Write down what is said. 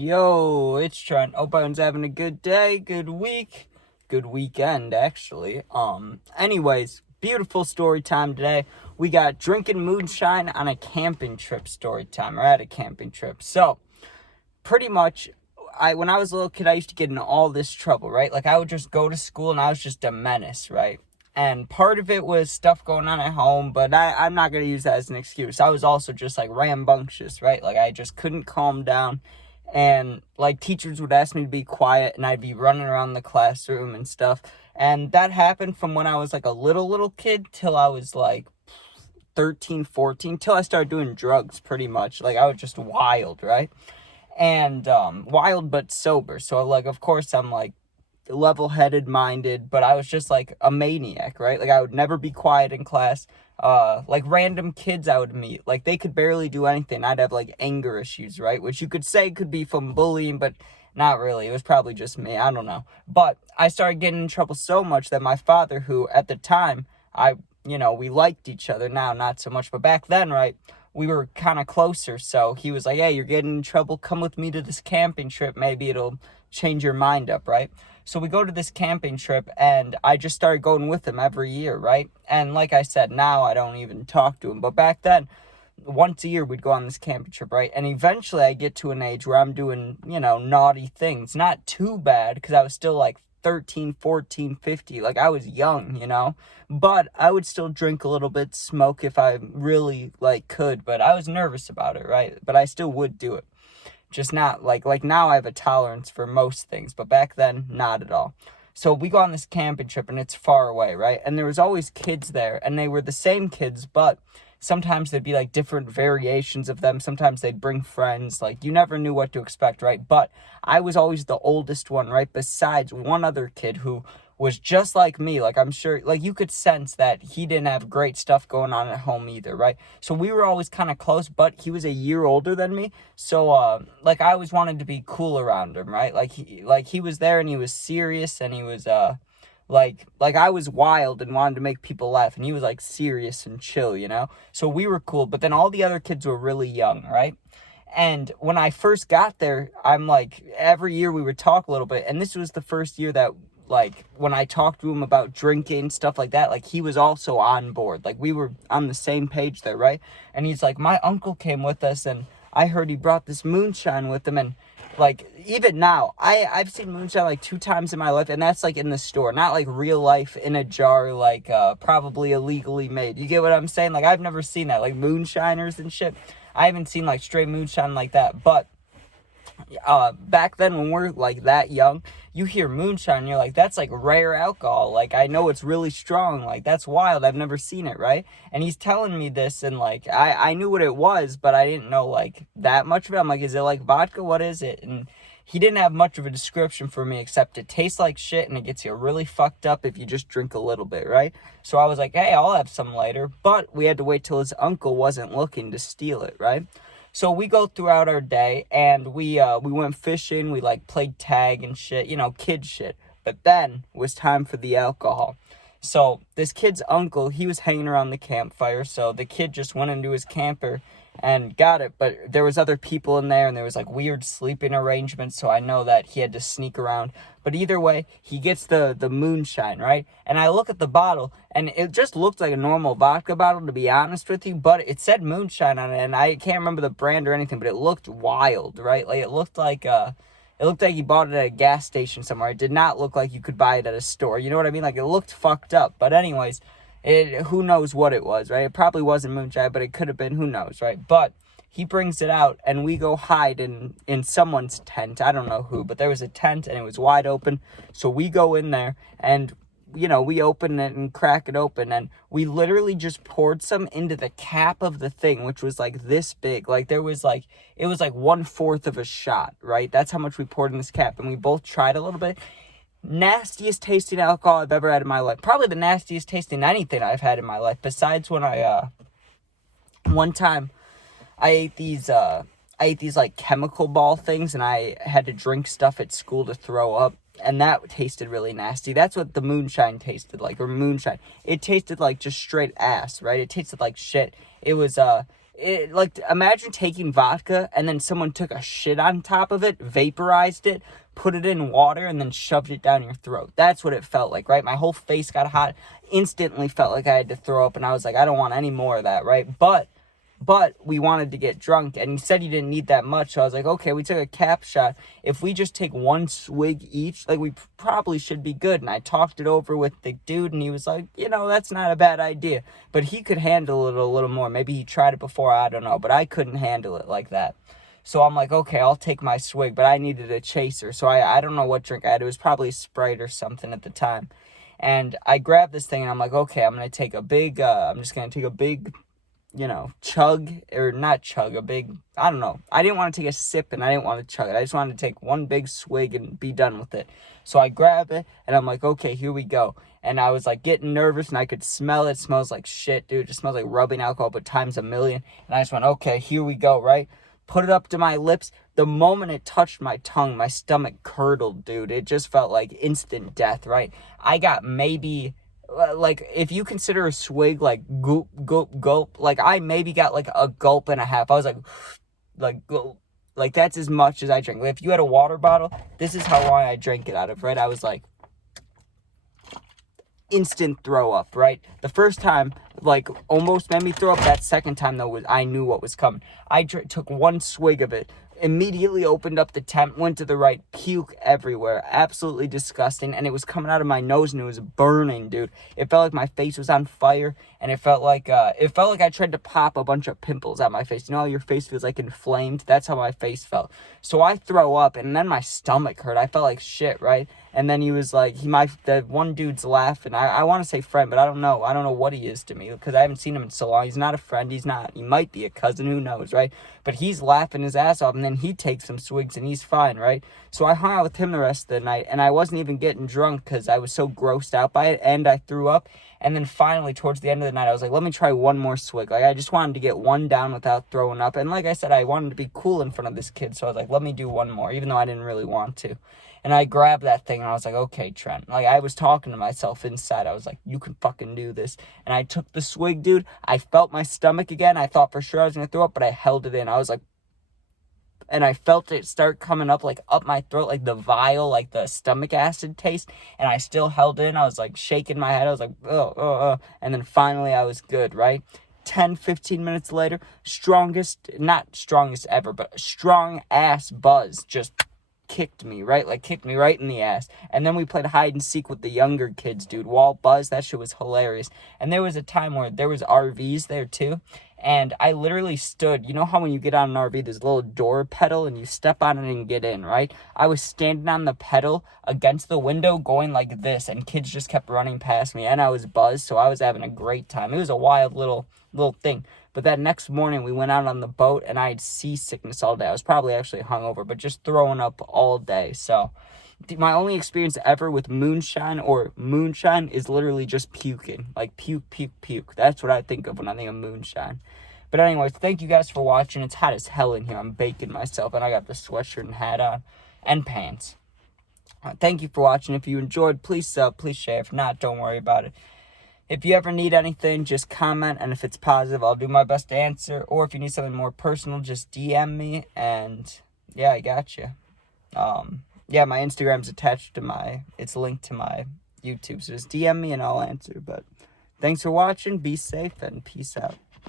Yo, it's Trent. Hope everyone's having a good day, good week, good weekend, actually. Anyways, beautiful story time today. We got drinking moonshine on a camping trip story time. We're at a camping trip. So, pretty much, when I was a little kid, I used to get in all this trouble, right? Like, I would just go to school and I was just a menace, right? And part of it was stuff going on at home, but I'm not going to use that as an excuse. I was also just, like, rambunctious, right? Like, I just couldn't calm down. And, like, teachers would ask me to be quiet, and I'd be running around the classroom and stuff. And that happened from when I was, like, a little kid till I was, like, 13, 14, till I started doing drugs, pretty much. Like, I was just wild, right? And wild but sober. So, like, of course I'm like level-headed minded, but I was just like a maniac, right? Like, I would never be quiet in class. Like, random kids I would meet, like, they could barely do anything. I'd have like anger issues, right? Which you could say could be from bullying, but not really. It was probably just me. I don't know. But I started getting in trouble so much that my father, who at the time we liked each other, now not so much, but back then, right, we were kind of closer. So he was like, hey, you're getting in trouble, come with me to this camping trip, maybe it'll change your mind up, right? So we go to this camping trip, and I just started going with him every year, right? And like I said, now I don't even talk to him, but back then, once a year we'd go on this camping trip, right? And eventually I get to an age where I'm doing, naughty things. Not too bad, because I was still like 13, 14, 50. Like, I was young. But I would still drink a little bit, smoke if I really, like, could. But I was nervous about it, right? But I still would do it. Just not, like now I have a tolerance for most things. But back then, not at all. So we go on this camping trip, and it's far away, right? And there was always kids there. And they were the same kids, but sometimes there'd be like different variations of them. Sometimes they'd bring friends. Like, you never knew what to expect, right? But I was always the oldest one, right? Besides one other kid who was just like me. Like, I'm sure, like, you could sense that he didn't have great stuff going on at home either, right? So we were always kind of close, but he was a year older than me. So, like, I always wanted to be cool around him, right? He was there, and he was serious, and he was, like I was wild and wanted to make people laugh, and he was like serious and chill. So we were cool, but then all the other kids were really young, right? And when I first got there, I'm like, every year we would talk a little bit, and this was the first year that, like, when I talked to him about drinking, stuff like that, like, he was also on board. Like, we were on the same page there, right? And he's like, my uncle came with us, and I heard he brought this moonshine with him, and like, even now, I've seen moonshine like 2 times in my life, and that's like in the store, not like real life in a jar, like probably illegally made. You get what I'm saying? Like, I've never seen that, like moonshiners and shit. I haven't seen like straight moonshine like that. But back then, when we're like that young, you hear moonshine, and you're like, that's like rare alcohol. Like, I know it's really strong. Like, that's wild. I've never seen it, right? And he's telling me this, and like, I knew what it was, but I didn't know like that much of it. I'm like, is it like vodka? What is it? And he didn't have much of a description for me, except it tastes like shit, and it gets you really fucked up if you just drink a little bit, right? So I was like, hey, I'll have some later. But we had to wait till his uncle wasn't looking to steal it, right? So we go throughout our day, and we went fishing, we like played tag and shit, kid shit. But then it was time for the alcohol. So this kid's uncle, he was hanging around the campfire, so the kid just went into his camper and got it. But there was other people in there, and there was like weird sleeping arrangements, so I know that he had to sneak around. But either way, he gets the moonshine, right? And I look at the bottle, and it just looked like a normal vodka bottle, to be honest with you, but it said moonshine on it, and I can't remember the brand or anything, but it looked wild, right? Like, it looked like he bought it at a gas station somewhere. It did not look like you could buy it at a store. You know what I mean? Like, it looked fucked up. But anyways, who knows what it was, right? It probably wasn't moonshine, but it could have been. Who knows, right? But he brings it out, and we go hide in someone's tent. I don't know who, but there was a tent, and it was wide open. So we go in there, and we open it and crack it open, and we literally just poured some into the cap of the thing, which was like this big. Like, it was like 1/4 of a shot, right? That's how much we poured in this cap, and we both tried a little bit. Nastiest tasting alcohol I've ever had in my life. Probably the nastiest tasting anything I've had in my life, besides when one time I ate these like chemical ball things, and I had to drink stuff at school to throw up, and that tasted really nasty. That's what the moonshine tasted like, or moonshine. It tasted like just straight ass, right? It tasted like shit. It was like, imagine taking vodka and then someone took a shit on top of it, vaporized it, put it in water, and then shoved it down your throat. That's what it felt like, right? My whole face got hot, instantly felt like I had to throw up, and I was like, I don't want any more of that, right? But we wanted to get drunk, and he said he didn't need that much, so I was like, okay, we took a cap shot. If we just take one swig each, like, we probably should be good. And I talked it over with the dude, and he was like, that's not a bad idea. But he could handle it a little more. Maybe he tried it before, I don't know, but I couldn't handle it like that. So I'm like, okay, I'll take my swig, but I needed a chaser, so I don't know what drink I had. It was probably Sprite or something at the time. And I grabbed this thing, and I'm like, okay, I'm just going to take a big, chug, or not chug, I don't know. I didn't want to take a sip, and I didn't want to chug it. I just wanted to take one big swig and be done with it. So I grab it, and I'm like, okay, here we go. And I was, like, getting nervous, and I could smell it. It smells like shit, dude. It just smells like rubbing alcohol, but times a million. And I just went, okay, here we go, right? Put it up to my lips. The moment it touched my tongue, my stomach curdled, dude. It just felt like instant death, right? I got maybe, like, if you consider a swig, like, gulp, gulp, gulp, like, I maybe got, like, a gulp and a half. I was like, gulp. Like, that's as much as I drink. Like, if you had a water bottle, this is how long I drank it out of, right? I was like, instant throw up, right? The first time, like, almost made me throw up. That second time, though, I knew what was coming. I took one swig of it, immediately opened up the tent, went to the right, puke everywhere, absolutely disgusting, and it was coming out of my nose, and it was burning, dude. It felt like my face was on fire, and it felt like I tried to pop a bunch of pimples out my face. You know how your face feels like inflamed? That's how my face felt. So I throw up, and then my stomach hurt. I felt like shit, right? And then he was like, the one dude's laughing. I want to say friend, but I don't know what he is to me, because I haven't seen him in so long. He's not a friend. He might be a cousin, who knows, right? But he's laughing his ass off, and then he takes some swigs, and he's fine, right? So I hung out with him the rest of the night, and I wasn't even getting drunk, because I was so grossed out by it, and I threw up. And then finally, towards the end of the night, I was like, let me try one more swig. Like, I just wanted to get one down without throwing up. And like I said, I wanted to be cool in front of this kid, so I was like, let me do one more, even though I didn't really want to. And I grabbed that thing, and I was like, okay, Trent. Like, I was talking to myself inside. I was like, you can fucking do this. And I took the swig, dude. I felt my stomach again. I thought for sure I was going to throw up, but I held it in. I was like, and I felt it start coming up, like, up my throat, like the vial, like the stomach acid taste, and I still held it in. I was, like, shaking my head. I was like, and then finally I was good, right? 10, 15 minutes later, not strongest ever, but strong-ass buzz just kicked me, right? Like, kicked me right in the ass. And then we played hide and seek with the younger kids, dude. Wall buzz, that shit was hilarious. And there was a time where there was RVs there, too. And I literally stood, you know how when you get on an RV, there's a little door pedal and you step on it and get in, right? I was standing on the pedal against the window going like this, and kids just kept running past me, and I was buzzed, so I was having a great time. It was a wild little thing. But that next morning, we went out on the boat, and I had seasickness all day. I was probably actually hungover, but just throwing up all day. So my only experience ever with moonshine is literally just puking. Like, puke, puke, puke. That's what I think of when I think of moonshine. But anyways, thank you guys for watching. It's hot as hell in here. I'm baking myself, and I got the sweatshirt and hat on, and pants. Thank you for watching. If you enjoyed, please sub, please share. If not, don't worry about it. If you ever need anything, just comment, and if it's positive, I'll do my best to answer. Or if you need something more personal, just DM me, and yeah, I got you. Yeah, my Instagram's attached to it's linked to my YouTube, so just DM me and I'll answer. But thanks for watching, be safe, and peace out.